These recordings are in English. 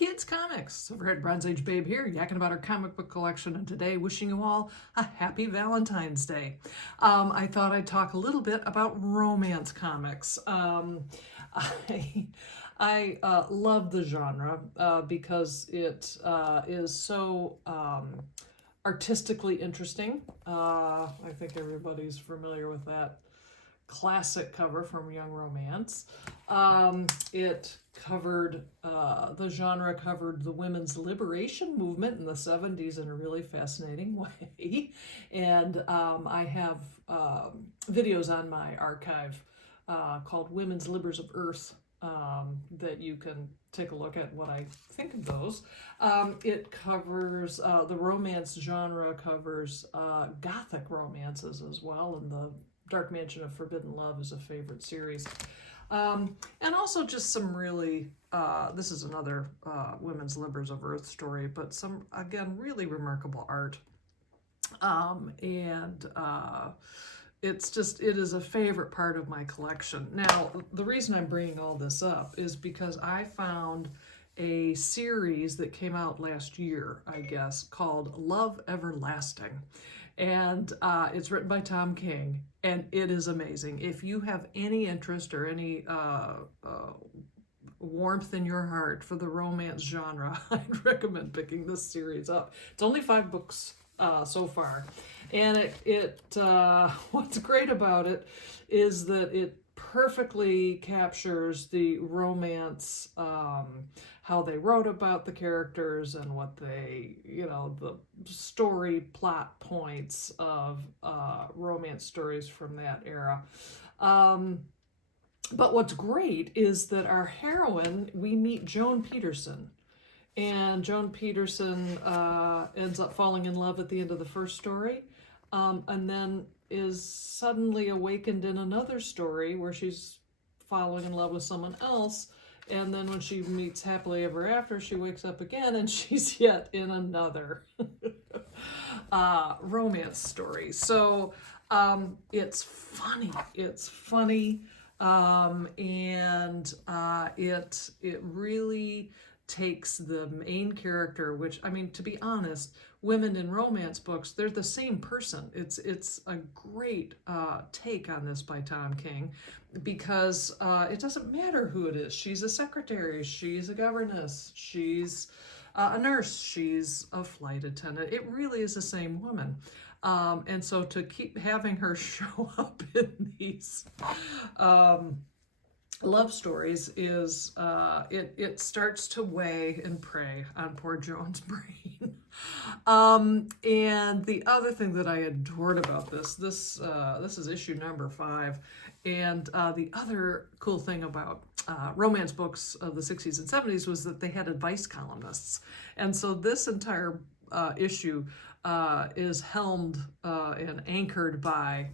kids, comics. Silverhead Bronze Age Babe here, yakking about our comic book collection, and today wishing you all a happy Valentine's Day. I thought I'd talk a little bit about romance comics. I love the genre because it is so artistically interesting. I think everybody's familiar with that classic cover from Young Romance. It covered, the genre covered the women's liberation movement in the 70s in a really fascinating way. And I have videos on my archive called Women's Libers of Earth that you can take a look at what I think of those. It covers, the romance genre covers gothic romances as well, and the Dark Mansion of Forbidden Love is a favorite series. And also just some really, this is another Women's Libers of Earth story, but some, again, really remarkable art. It's just, it is a favorite part of my collection. Now, the reason I'm bringing all this up is because I found a series that came out last year, I guess, called Love Everlasting. And it's written by Tom King, and it is amazing. If you have any interest or any warmth in your heart for the romance genre, I'd recommend picking this series up. It's only 5 books so far. And what's great about it is that it perfectly captures the romance, how they wrote about the characters and what they, the story plot points of romance stories from that era. But what's great is that our heroine, we meet Joan Peterson. And Joan Peterson ends up falling in love at the end of the first story, and then is suddenly awakened in another story where she's falling in love with someone else. And then when she meets happily ever after, she wakes up again and she's yet in another romance story. So it's funny. It's funny. And it really takes the main character, which, I mean, to be honest, women in romance books, they're the same person. It's a great take on this by Tom King, because it doesn't matter who it is. She's a secretary, she's a governess, she's a nurse, she's a flight attendant. It really is the same woman. And so to keep having her show up in these love stories is, it starts to weigh and prey on poor Joan's brain. And the other thing that I adored about this is issue number 5. And the other cool thing about romance books of the 60s and 70s was that they had advice columnists. And so this entire issue is helmed and anchored by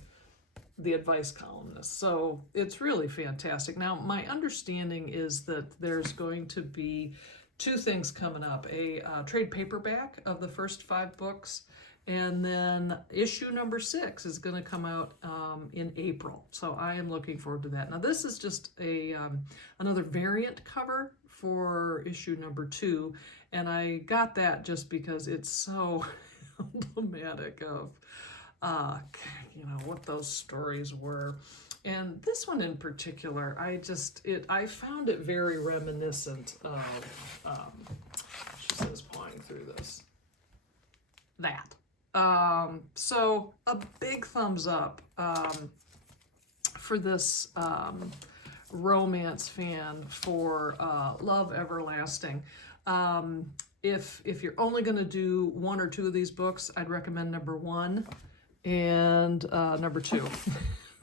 the advice columnist. So it's really fantastic. Now, my understanding is that there's going to be 2 things coming up: a trade paperback of the first 5 books, and then issue number 6 is going to come out in April. So I am looking forward to that. Now, this is just a another variant cover for issue number 2, and I got that just because it's so emblematic of what those stories were. And this one in particular, I found it very reminiscent of, she says, pawing through this, that. So a big thumbs up for this romance fan for Love Everlasting. If you're only going to do 1 or 2 of these books, I'd recommend number 1 and number 2,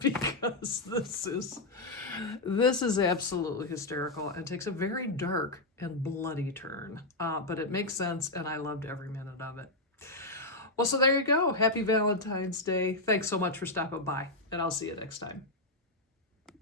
because this is absolutely hysterical and takes a very dark and bloody turn, but it makes sense, and I loved every minute of it. Well, so there you go. Happy Valentine's Day. Thanks so much for stopping by, and I'll see you next time.